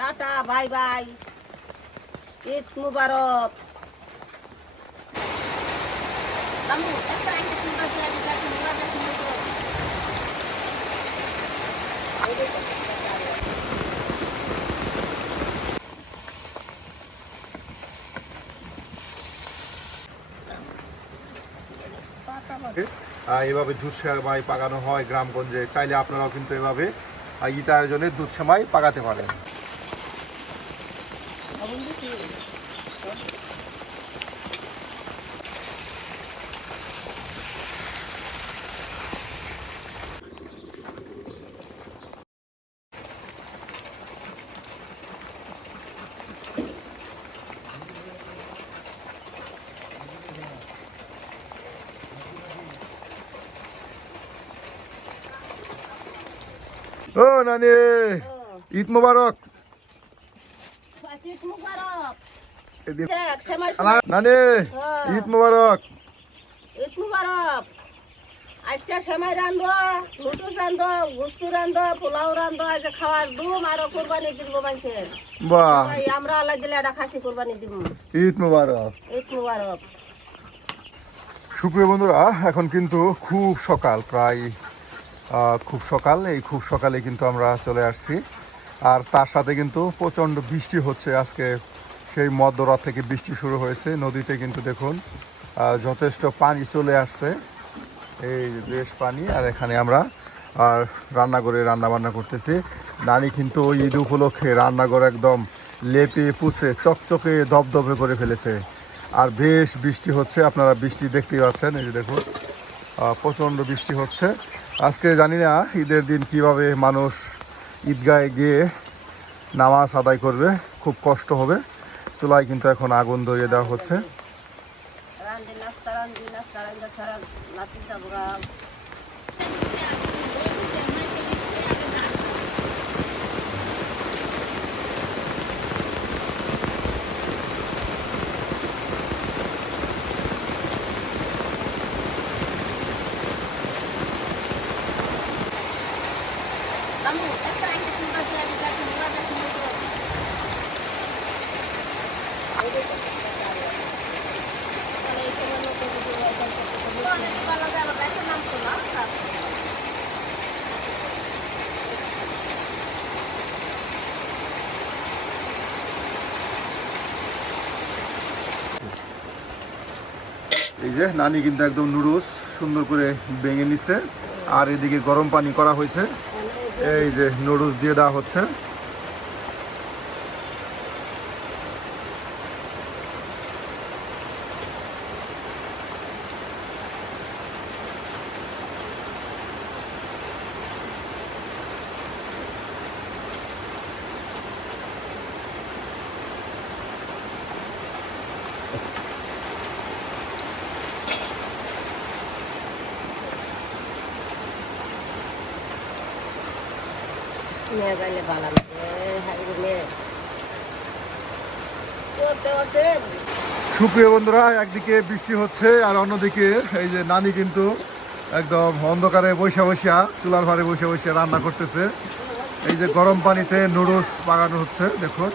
Tata, bye bye, Eid মুবারক। এভাবে দুধ সেমাই পাকানো হয় গ্রামগঞ্জে। চাইলে আপনারাও কিন্তু এভাবে ঈদ আয়োজনে দুধ সেমাই পাকাতে পারেন। ও নানি, ঈদ মুবারক। ঈদ মুবারক। নানি, ঈদ মুবারক। ঈদ মুবারক। আজকে সেমাই রান্ধো, লুটুস রান্ধো, গুস্তু রান্ধো, পোলাও রান্ধো। আজ খাওয়ার দুম আরো কোরবানি দিব মানুষের। বাহ, আমরা আল্লাহ দিলে একটা খাসি কোরবানি দিব। ঈদ মুবারক। ঈদ মুবারক। সুপ্রিয় বন্ধুরা, এখন কিন্তু খুব সকাল, প্রায় খুব সকাল। এই খুব সকালে কিন্তু আমরা চলে আসছি। আর তার সাথে কিন্তু প্রচণ্ড বৃষ্টি হচ্ছে আজকে। সেই মধ্যরাত থেকে বৃষ্টি শুরু হয়েছে। নদীতে কিন্তু দেখুন যথেষ্ট পানি চলে আসছে, এই বেশ পানি। আর এখানে আমরা রান্নাঘরে রান্নাবান্না করতেছি। নানি কিন্তু ঈদ উপলক্ষে রান্নাঘর একদম লেপে পুছে চকচকে দপদপে করে ফেলেছে। আর বেশ বৃষ্টি হচ্ছে, আপনারা বৃষ্টি দেখতেই পাচ্ছেন। এই যে দেখুন প্রচণ্ড বৃষ্টি হচ্ছে। আজকে জানি না ঈদের দিন কিভাবে মানুষ ঈদগাহে গিয়ে নামাজ আদায় করবে, খুব কষ্ট হবে। চুলায় কিন্তু এখন আগুন ধরিয়ে দেওয়া হচ্ছে। এই যে নানি কিন্তু একদম নুডলস সুন্দর করে ভেঙে নিচ্ছে। আর এদিকে গরম পানি করা হয়েছে, এই যে নুডলস দিয়ে দেওয়া হচ্ছে। মেয়ে গাইলে ভালো লাগে। সুপ্রিয় বন্ধুরা, একদিকে বৃষ্টি হচ্ছে আর অন্যদিকে এই যে নানি কিন্তু একদম অন্ধকারে বসে বসিয়া চুলার ভারে বসে বসে রান্না করতেছে। এই যে গরম পানিতে নুডলস পাকানো হচ্ছে দেখুন।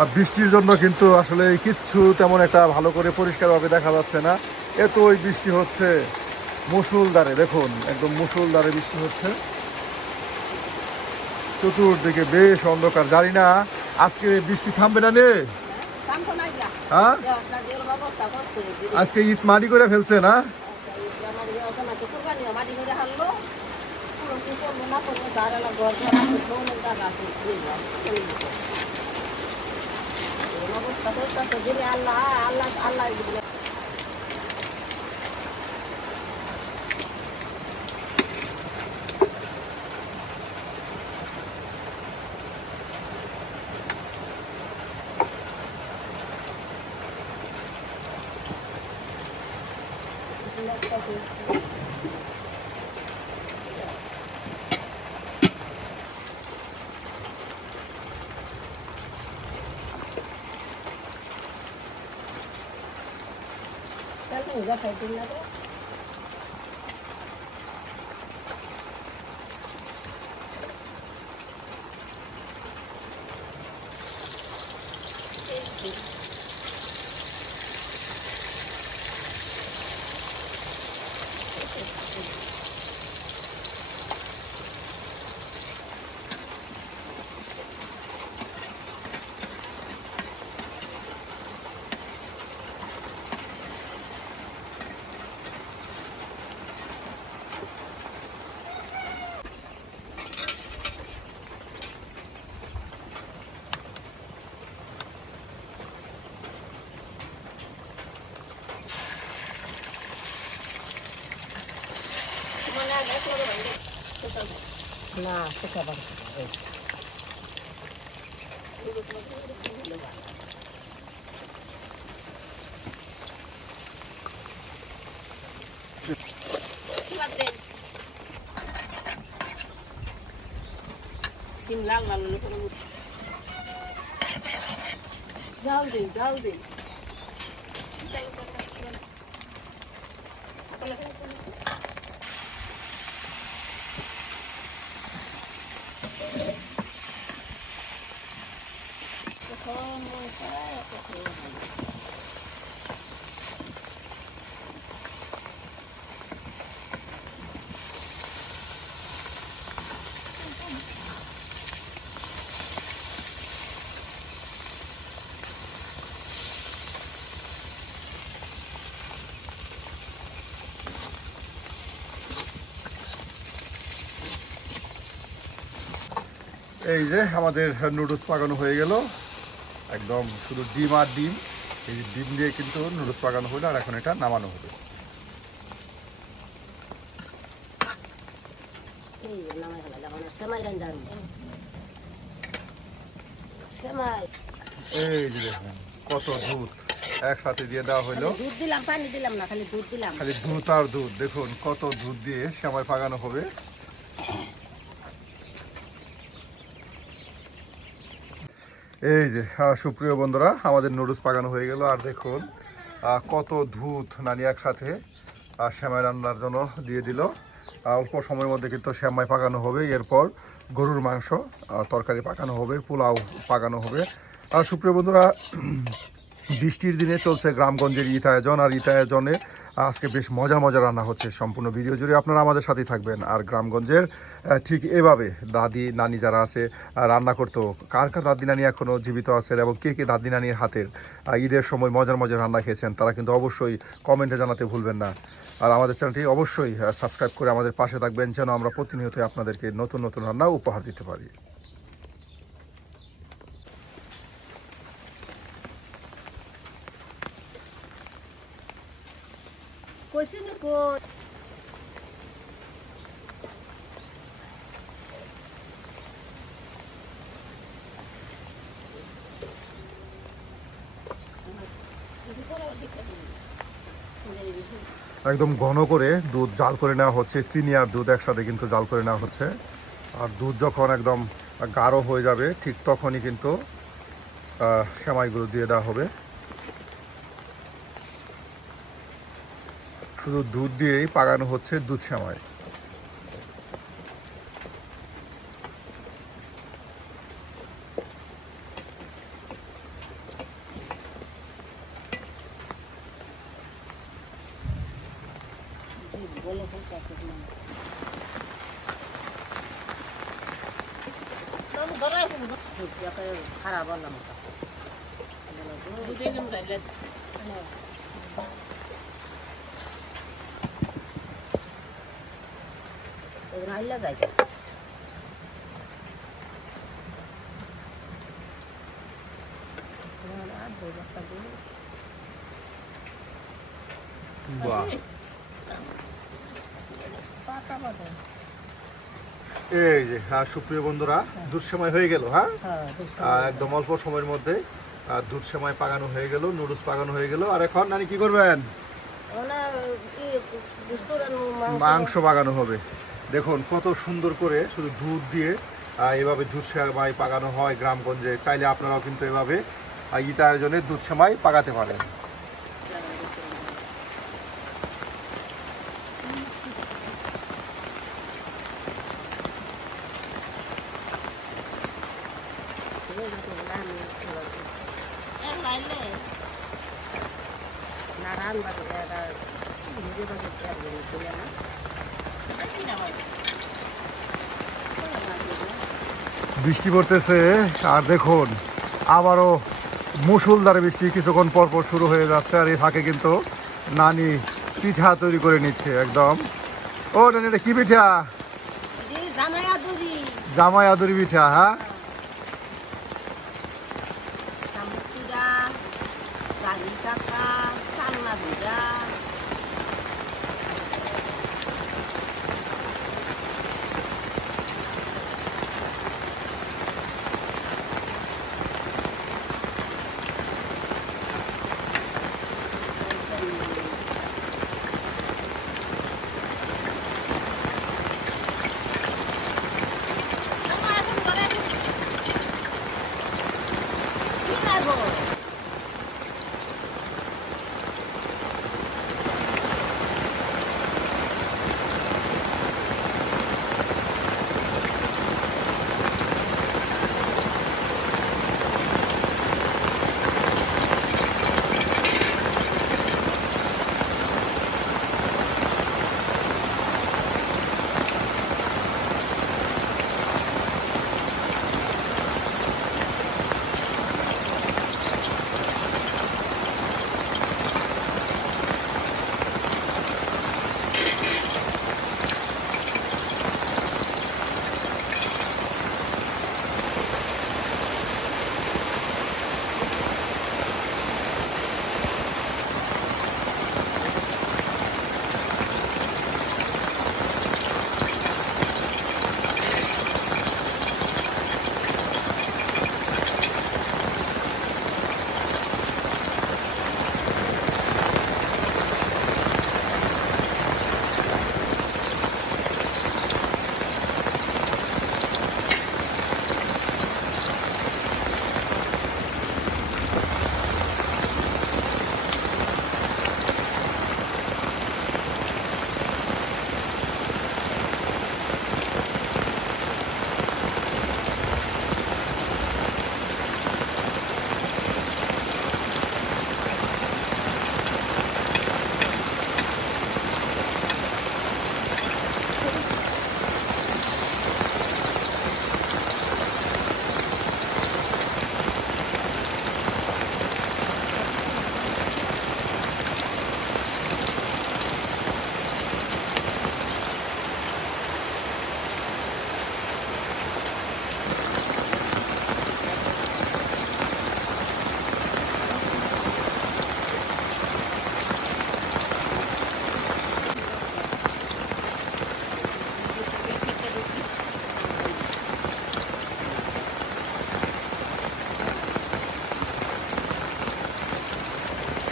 আর বৃষ্টির জন্য কিন্তু আসলে কিচ্ছু তেমন একটা ভালো করে পরিষ্কারভাবে দেখা যাচ্ছে না। এতই বৃষ্টি হচ্ছে মুষলধারে, দেখুন একদম মুষলধারে বৃষ্টি হচ্ছে। চতুর্দিকে বেশ অন্ধকার। জানি না আজকে বৃষ্টি থামবে না নে। হ্যাঁ, আজকে ঈদ মাটি করে ফেলছে না। আল্লাহ আল্লাহ আল্লাহ udah fighting na to. না শুকাবার জাল দিন জাল দিন এই যে আমাদের নুডলস পাকানো হয়ে গেল, একদম শুধু ডিম আর ডিম। এই ডিম দিয়ে কিন্তু নুডলস পাকানো হলো, আর এখন এটা নামানো হবে। সেমাই রান্দার সেমাই এই যে দেখেন কত দুধ একসাথে দিয়ে দেওয়া হলো। দুধ দিলাম, পানি দিলাম না, খালি দুধ দিলাম। খালি দুধ আর দুধ, দেখুন কত দুধ দিয়ে সেমাই পাকানো হবে। এই যে সুপ্রিয় বন্ধুরা, আমাদের নুডলস পাকানো হয়ে গেল। আর দেখুন কত দুধ নানি একসাথে সেমাই রান্নার জন্য দিয়ে দিল। অল্প সময়ের মধ্যে কিন্তু সেমাই পাকানো হবে, এরপর গরুর মাংস তরকারি পাকানো হবে, পোলাও পাকানো হবে। আর সুপ্রিয় বন্ধুরা, বৃষ্টির দিনে চলছে গ্রামগঞ্জের ঈদ আয়োজন, আর ঈদ আয়োজনে আজকে বেশ মজার মজার রান্না হচ্ছে। সম্পূর্ণ ভিডিও জুড়ে আপনারা আমাদের সাথেই থাকবেন। আর গ্রামগঞ্জের ঠিক এভাবে দাদি নানি যারা আছে রান্না করতো, কার কার দাদি নানি এখনও জীবিত আছেন এবং কে কে দাদি নানির হাতের ঈদের সময় মজার মজার রান্না খেয়েছেন, তারা কিন্তু অবশ্যই কমেন্টে জানাতে ভুলবেন না। আর আমাদের চ্যানেলটি অবশ্যই সাবস্ক্রাইব করে আমাদের পাশে থাকবেন, যেন আমরা প্রতিনিয়ত আপনাদেরকে নতুন নতুন রান্না উপহার দিতে পারি। কইছি নি কই একদম ঘন করে দুধ জাল করে নেওয়া হচ্ছে, চিনি আর দুধ একসাথে কিন্তু জাল করে নেওয়া হচ্ছে। আর দুধ যখন একদম গাঢ় হয়ে যাবে, ঠিক তখনই কিন্তু সেমাইগুলো দিয়ে দেওয়া হবে। শুধু দুধ দিয়েই পাকানো হচ্ছে দুধ সেমাই। বলো খারাপ বললাম আইলা যাই বাহ, পাতা পাতা এই যে সুপ্রিয় বন্ধুরা, দুধ সেমাই হয়ে গেল। হ্যাঁ, একদম অল্প সময়ের মধ্যে দুধ সেমাই পাকানো হয়ে গেল, নুডলস পাকানো হয়ে গেল। আর এখন নানি কি করবেন? মাংস পাকানো হবে। দেখুন কত সুন্দর করে শুধু দুধ দিয়ে এভাবে দুধ সেমাই পাকানো হয় গ্রামগঞ্জে। চাইলে আপনারাও কিন্তু এভাবে ঈদ আয়োজনে দুধ সেমাই পাকাতে পারেন। না রান বাড়ি এটা নিজে বাড়ি তুলে না বৃষ্টি পড়তেছে আর দেখুন আবারও মুষলধারে বৃষ্টি কিছুক্ষণ পর পর শুরু হয়ে যাচ্ছে আর এই ফাঁকে কিন্তু নানি পিঠা তৈরি করে নিচ্ছে একদম। ও নানি এটা কি পিঠা? জামাই আদুরি পিঠা। হ্যাঁ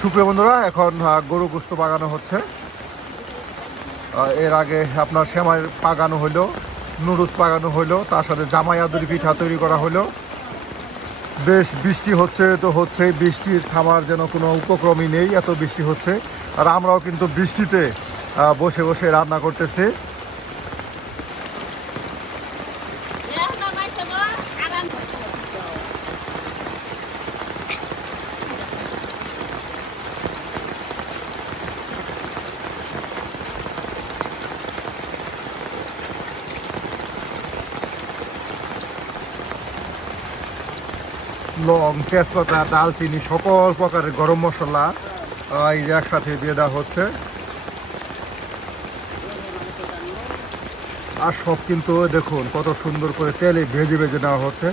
সুপ্রিয় বন্ধুরা এখন গরু গোস্ত পাকানো হচ্ছে। এর আগে আপনার সেমাই পাকানো হইলো, নুডলস পাকানো হইলো, তার সাথে জামাই আদুরি পিঠা তৈরি করা হলো। বেশ বৃষ্টি হচ্ছে তো হচ্ছে, বৃষ্টির থামার যেন কোনো উপক্রমই নেই, এত বৃষ্টি হচ্ছে। আর আমরাও কিন্তু বৃষ্টিতে বসে বসে রান্না করতেছি। লং, তেজপাতা, দালচিনি, সকল প্রকারের গরম মশলা এই যে একসাথে দিয়ে দেওয়া হচ্ছে। আর সব কিন্তু দেখুন কত সুন্দর করে তেলে ভেজে ভেজে নেওয়া হচ্ছে।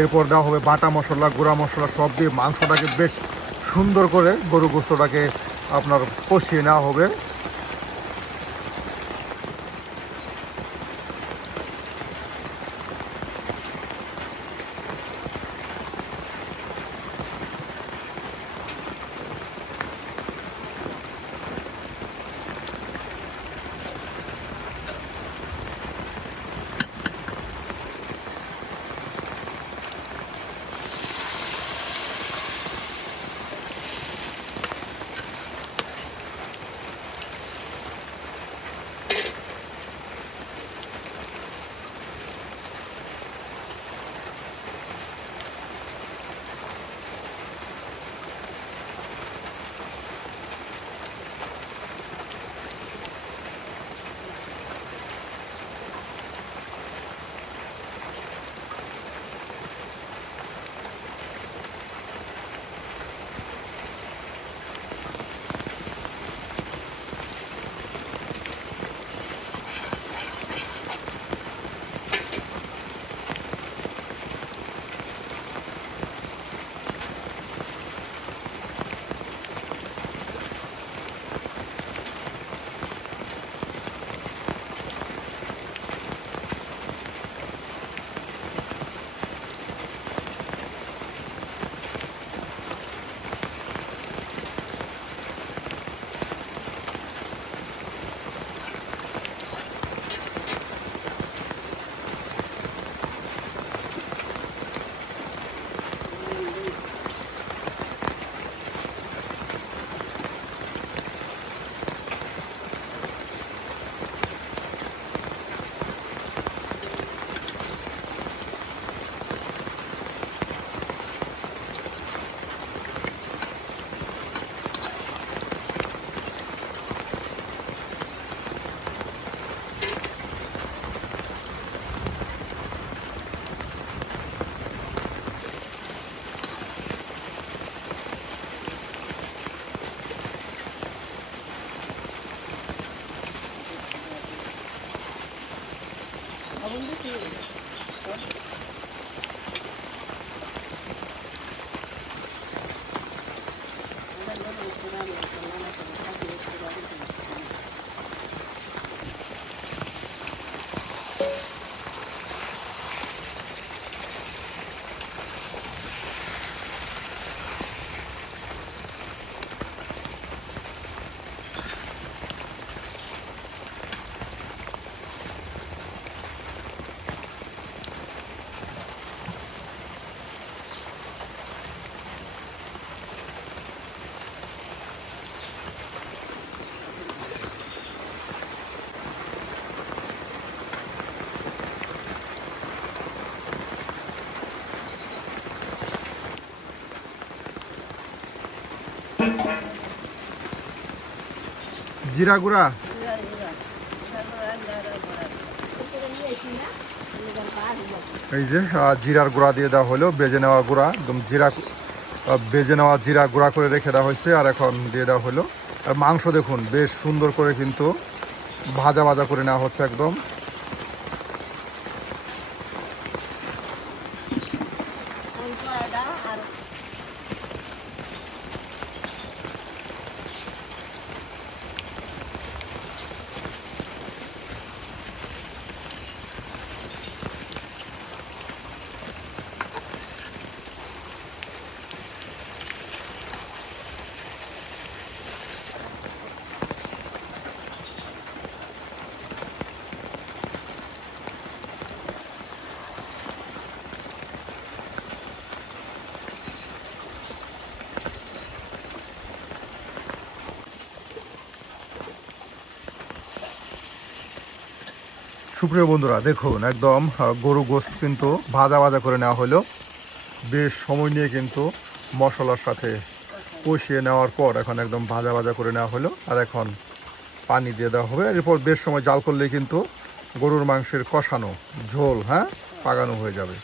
এরপর দেওয়া হবে বাটা মশলা, গুঁড়া মশলা সব দিয়ে মাংসটাকে বেশ সুন্দর করে গরু গোস্তটাকে আপনার কষিয়ে নেওয়া হবে। জিরা গুঁড়া। জিরার গুঁড়া করে নিয়ে এসি না এই যে জিরার গুঁড়া দিয়ে দেওয়া হলো, বেজে নেওয়া গুঁড়া, একদম বেজে নেওয়া জিরা গুঁড়া করে রেখে দেওয়া হয়েছে। আর এখন দিয়ে দেওয়া হলো। আর মাংস দেখুন বেশ সুন্দর করে কিন্তু ভাজা ভাজা করে নেওয়া হচ্ছে একদম। ওই কড়াইটা আর সুপ্রিয় বন্ধুরা দেখুন একদম গরু গোশত কিন্তু ভাজা ভাজা করে নেওয়া হলো। বেশ সময় নিয়ে কিন্তু মশলার সাথে কষিয়ে নেওয়ার পর এখন একদম ভাজা ভাজা করে নেওয়া হলো। আর এখন পানি দিয়ে দেওয়া হবে। এরপর বেশ সময় জাল করলে কিন্তু গরুর মাংসের কষানো ঝোল পাকানো হয়ে যাবে।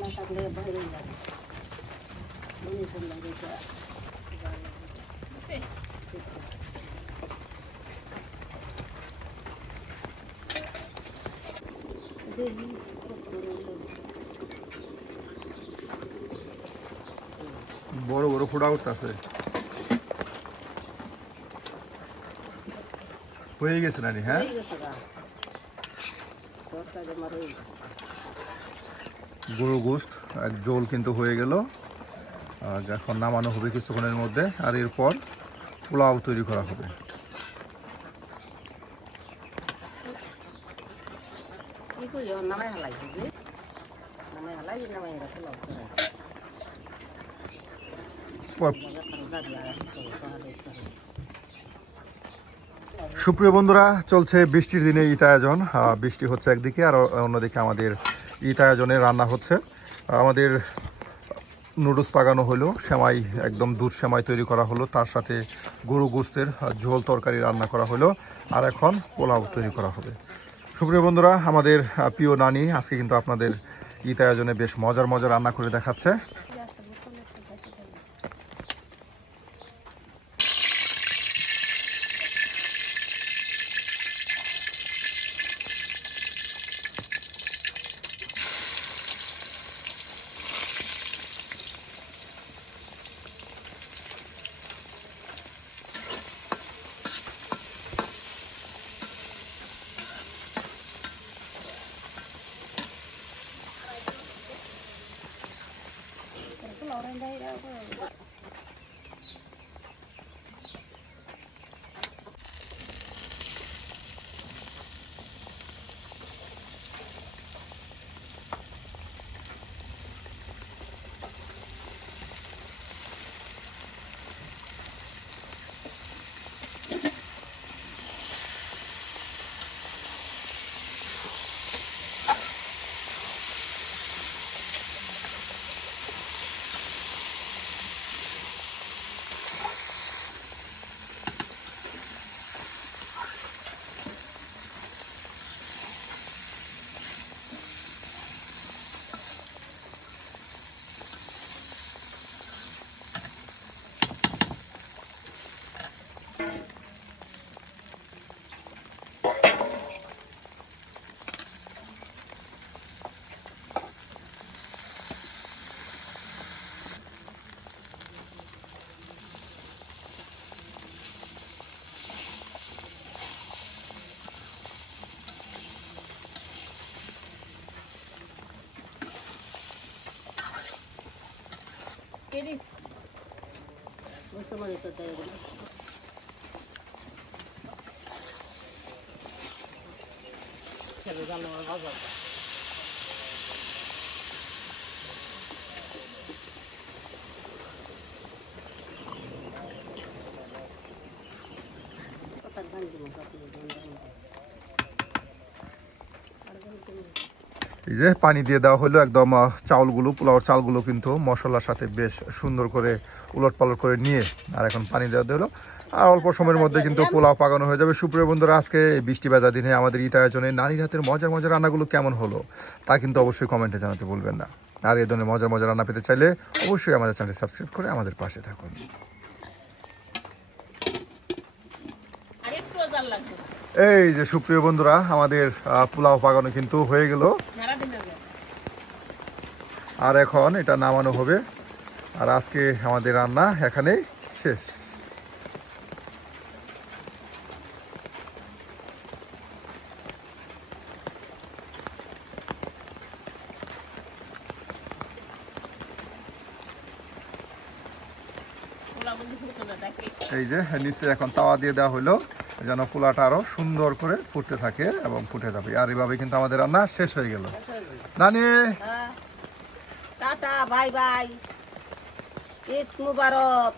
না থাকলে বাইরে যাবে জিনিসের লাগে বড় বড় ফোড়া উঠতেছে, হয়ে গেছে নানি। হ্যাঁ, গরু গোশত এক ঝোল কিন্তু হয়ে গেল। আর এখন নামানো হবে কিছুক্ষণের মধ্যে। আর এরপর পোলাও তৈরি করা হবে। সুপ্রিয় বন্ধুরা, চলছে বৃষ্টির দিনে ঈদ আয়োজন। বৃষ্টি হচ্ছে একদিকে, আর অন্যদিকে আমাদের ঈদ আয়োজনে রান্না হচ্ছে। আমাদের নুডলস পাকানো হলো, সেমাই একদম দুধ সেমাই তৈরি করা হলো, তার সাথে গরু গোশতের ঝোল তরকারি রান্না করা হলো। আর এখন পোলাও তৈরি করা হবে। সুপ্রিয় বন্ধুরা, আমাদের প্রিয় নানি আজকে কিন্তু আপনাদের ঈদ আয়োজনে বেশ মজার মজার রান্না করে দেখাচ্ছে। এই যে পানি দিয়ে দেওয়া হলো একদম চাউলগুলো, পোলাওর চালগুলো কিন্তু মশলার সাথে বেশ সুন্দর করে উলট পালট করে নিয়ে আর এখন পানি দেওয়া হলো। আর অল্প সময়ের মধ্যে কিন্তু পোলাও পাকানো হয়ে যাবে। সুপ্রিয় বন্ধুরা, আজকে বৃষ্টি ভেজা দিনে আমাদের ঈদ আয়োজনে নানির হাতের মজার মজার রান্নাগুলো কেমন হলো তা কিন্তু অবশ্যই কমেন্টে জানাতে ভুলবেন না। আর এই ধরনের মজার মজার রান্না পেতে চাইলে অবশ্যই আমাদের চ্যানেলটি সাবস্ক্রাইব করে আমাদের পাশে থাকুন। এই যে সুপ্রিয় বন্ধুরা, আমাদের পোলাও পাকানো কিন্তু হয়ে গেল। আর এখন এটা নামানো হবে। আর আজকে আমাদের রান্না এখানেই শেষ। এই যে নিচে এখন তাওয়া দিয়ে দেওয়া হলো যেন পোলাটা আরো সুন্দর করে ফুটতে থাকে এবং ফুটে যাবে। আর এভাবে কিন্তু আমাদের রান্না শেষ হয়ে গেল। নানি টাটা, বাই বাই, ঈদ মুবারক।